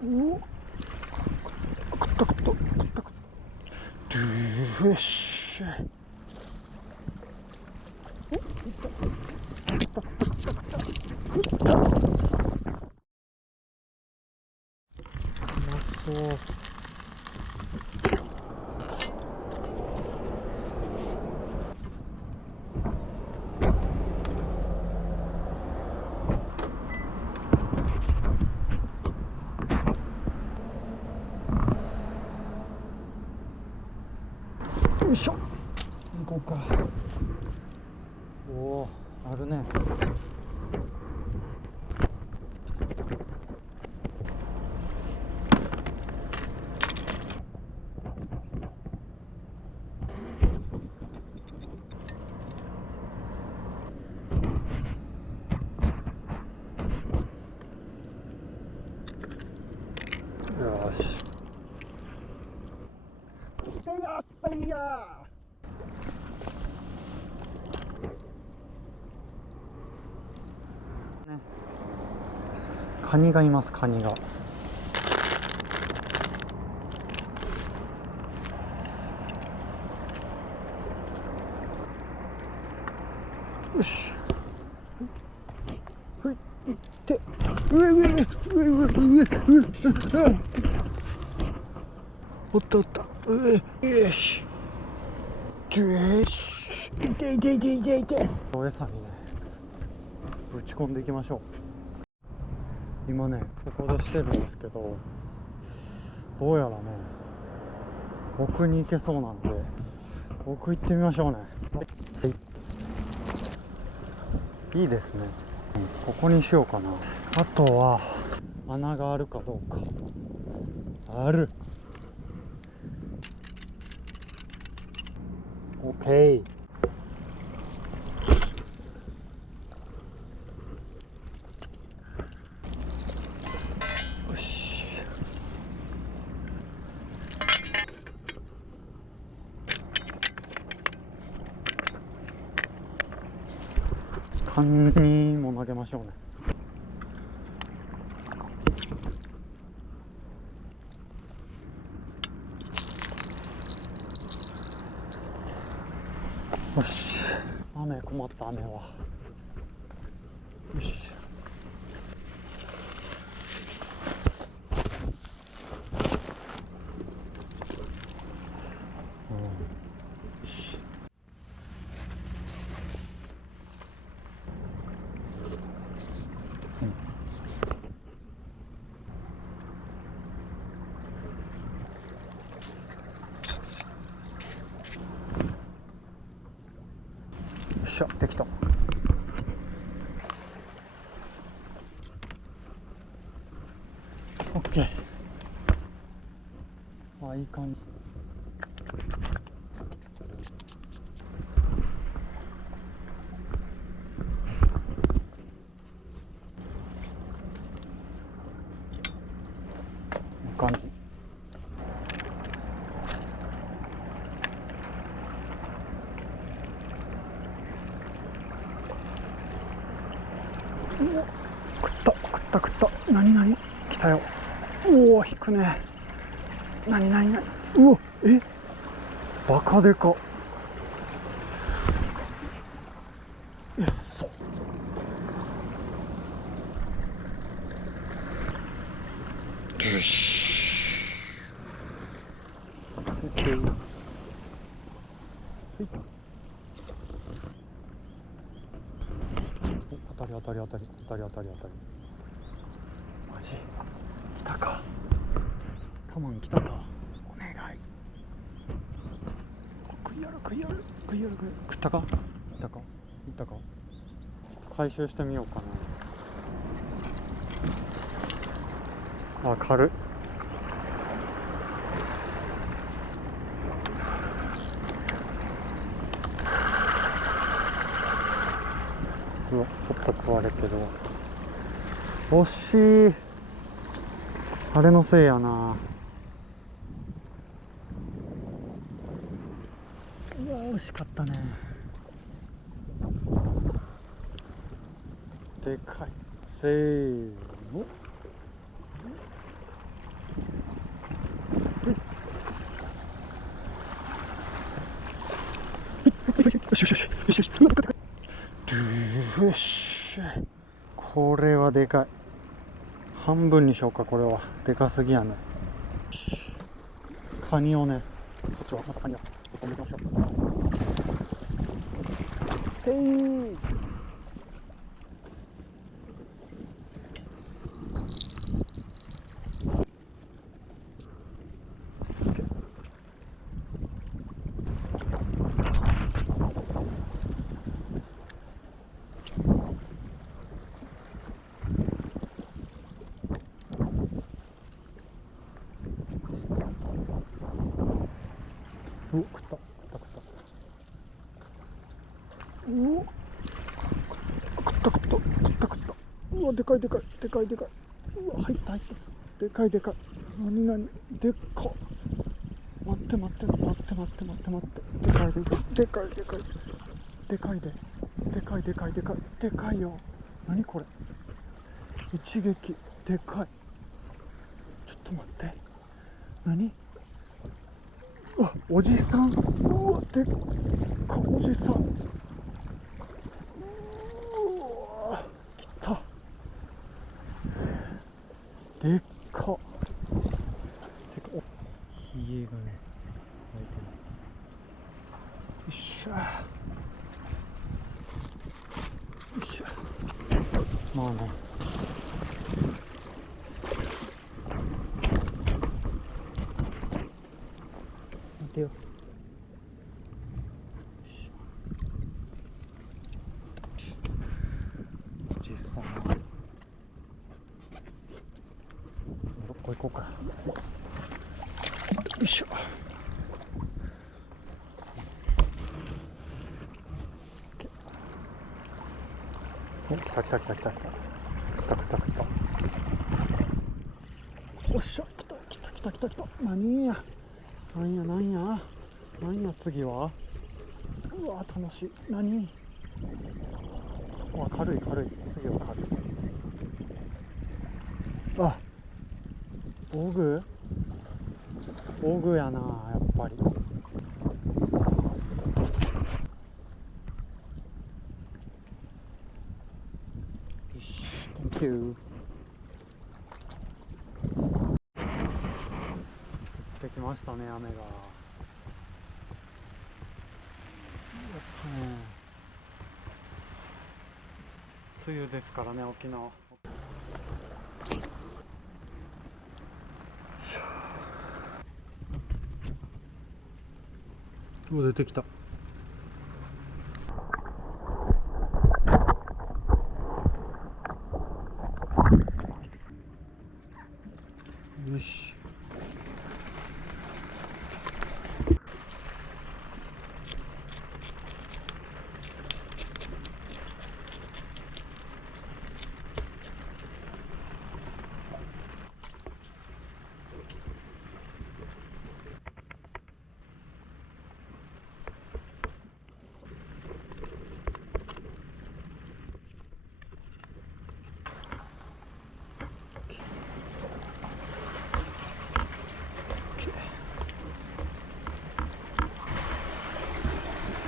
うお、食った食った食った食った。よし。うまそう。よいしょ、行こうか。おお、あるね。よし。やっさいや。ね、カニがいます、カニが。よし。ふい、いって、上上上上上上上。おったおった。上、よし。よし。いていていていていて。お餌にね、ぶち込んでいきましょう。今ね、ここでしてるんですけど、どうやらね、奥に行けそうなんで、奥行ってみましょうね。いいですね。ここにしようかな。あとは穴があるかどうか。ある。オッケー。よし。カニも投げましょうね。よし。雨、困った、雨は。よし。よっしゃ、できた。オッケー。あ、いい感じ。いい感じ。お、食った食った食った。なになに、来たよ。おお、引くね。なになになに、うわ、え、バカでか。よっそ。よし。オッケー。はい。当たり当たり当たり当たり当たり当たり。マジ来たか。タマン来たか。お願い。食いやる食いやる食いやる食いやる。食ったか。いったかいったか。回収してみようかな。あ、軽い。うわ、ちょっと食われてるわ。惜しい。あれのせいやな。うわ、惜しかったね。でかい。せーの。しよしよしよしよし、うわ、でかいでかい。よし、これはでかい。半分にしようか。これはでかすぎやね。カニをね、こっちはまたカニを止めましょう。へい。うわ、食った食った食った。うわ、食った食った食った食った。うわ、でかいでかいでかいでかい。うわ、入った入った。でかいでかい。何何でっか。待って待って待って待って待って待って。でかいでかいでかいでかいででかいでかいでかいでかいよ。何これ、一撃でかい。ちょっと待って、何。うわ、おじさん。うわ、でっかおじさん。うわ、来た。でっか。てか、ひげがね生えてます。よっしゃよっしゃ。まあね、待てよ。おじさん、どこ行こうか。よいしょ。お、来た来た来た来た来た。来た来た来た。おっしゃ、来た来た来た来た来た。何やなんやなんやなんや、次は。うわ、楽しい。何。うわ、軽い軽い。次は軽い。あ、オグオグやな、やっぱり。よし、Thank you。降ってきましたね、雨が。やっぱね、梅雨ですからね、沖縄。うわ、出てきた。よし。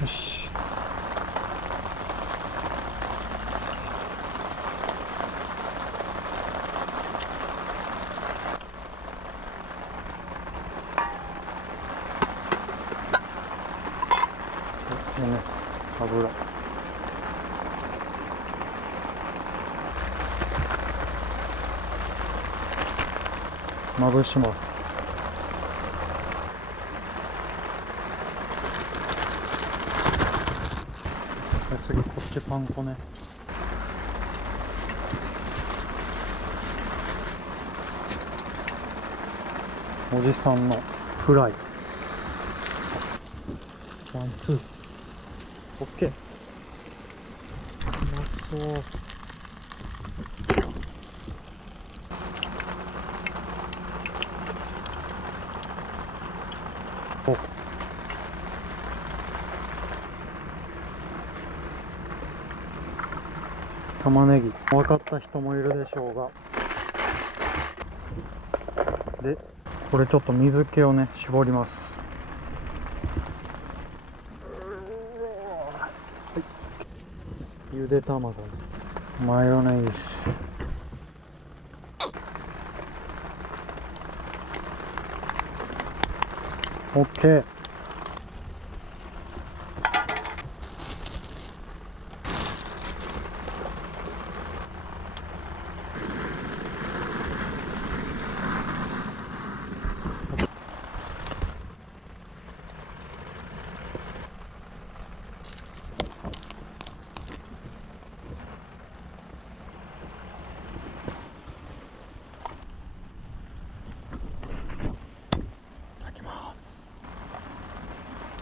よし。このね、油。まぶします。次、こっちパン粉ね。おじさんのフライ。ワン、ツー。オッケー。うまそう。お、玉ねぎ。分かった人もいるでしょうが。で、これちょっと水気をね、絞ります。ゆで卵、マヨネーズ、オッケー。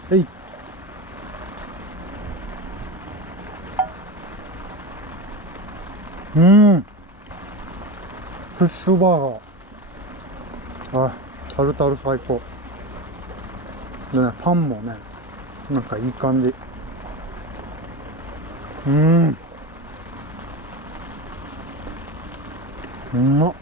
はい。フィッシュバーガー。あ、タルタル最高。でね、パンもね、なんかいい感じ。うまっ。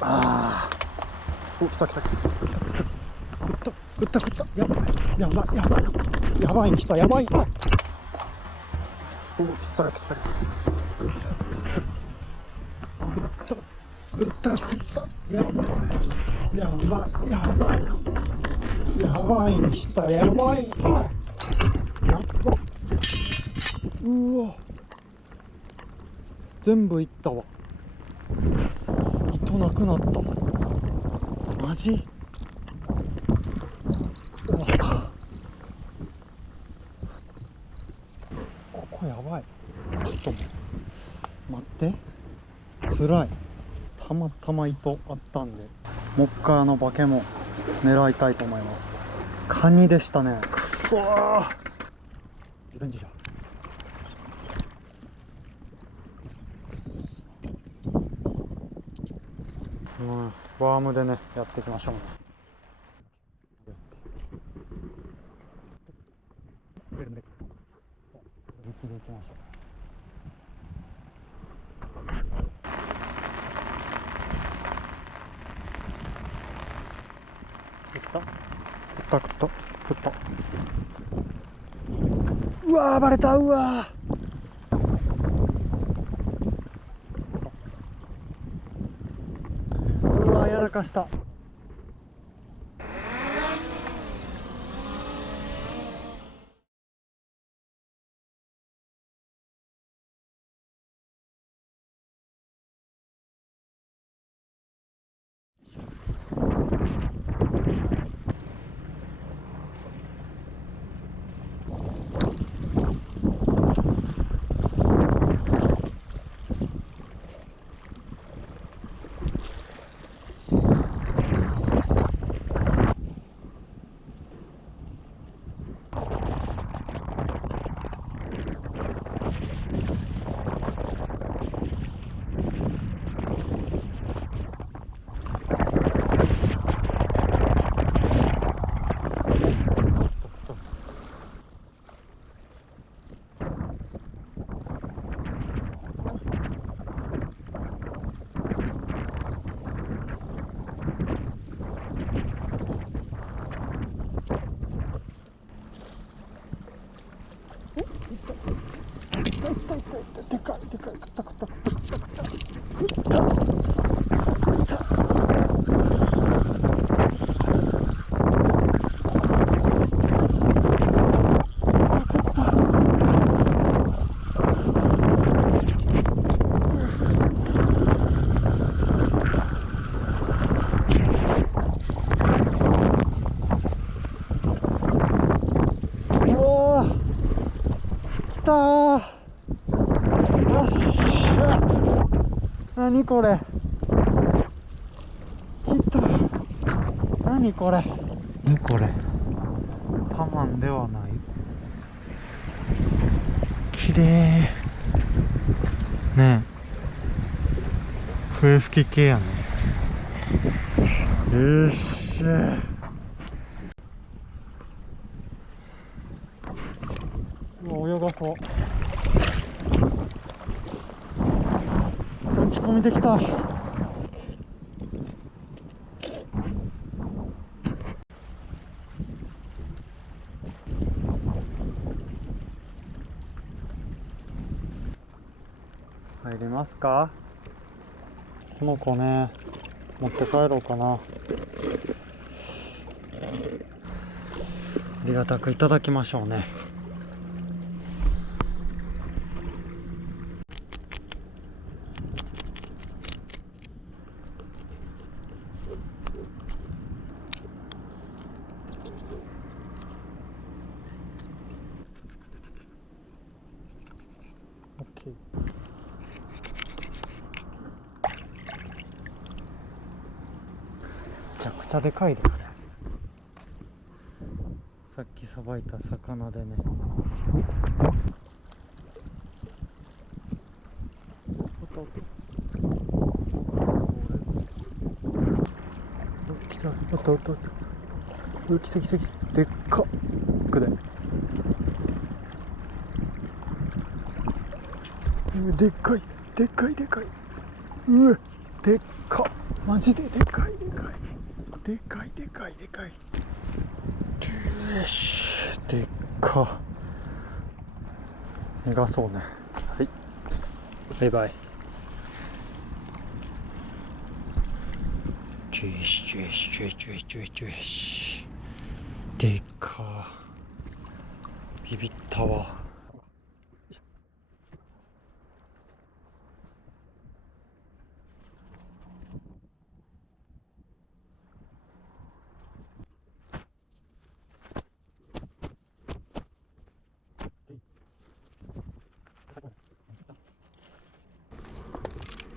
ああ、お、来た来た来た。食った食った。やばいやばいやばいやばいに来た。やばい。お、来た来た。食ったやばいやばいやばいやばいに来た。やばい。やっば。うわ、全部いったわ。糸なくなった。マジ終わった。ここやばい。ちょっと待って、つらい。たまたま糸あったんで、もう一回化け物狙いたいと思います。カニでしたね。くそー、リベンジじゃ。ワームでね、やっていきましょうね。雪でいきましょう。食った。うわー、バレた。うわー、うわー、やらかした。でかい。食ったー。よっしゃ。何これ。来た。何これ。タマンではない。綺麗ね笛吹き系やね。よっしゃ。泳がそう。打ち込みできた。入れますか。この子ね、持って帰ろうかな。ありがたくいただきましょうね。オッケー。めちゃくちゃでかいで、これ。さっきさばいた魚でね。来た、おったおったおった。来た来た来た。でっかっ。くで。でっかい、でっかいでかい。うわ、でっか。マジででかいでかい。でかいでかいでかい。よし、でっか。逃がそうね。はい。バイバイ。ジュイシジュイシジュイジュイジュイジュイシ。でっか。ビビったわ。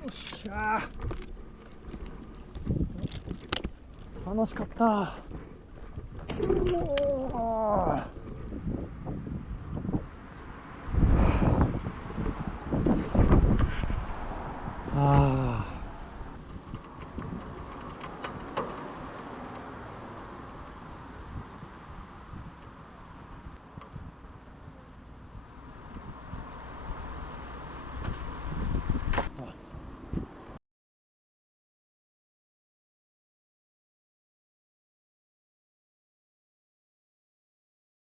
よっしゃー。楽しかった。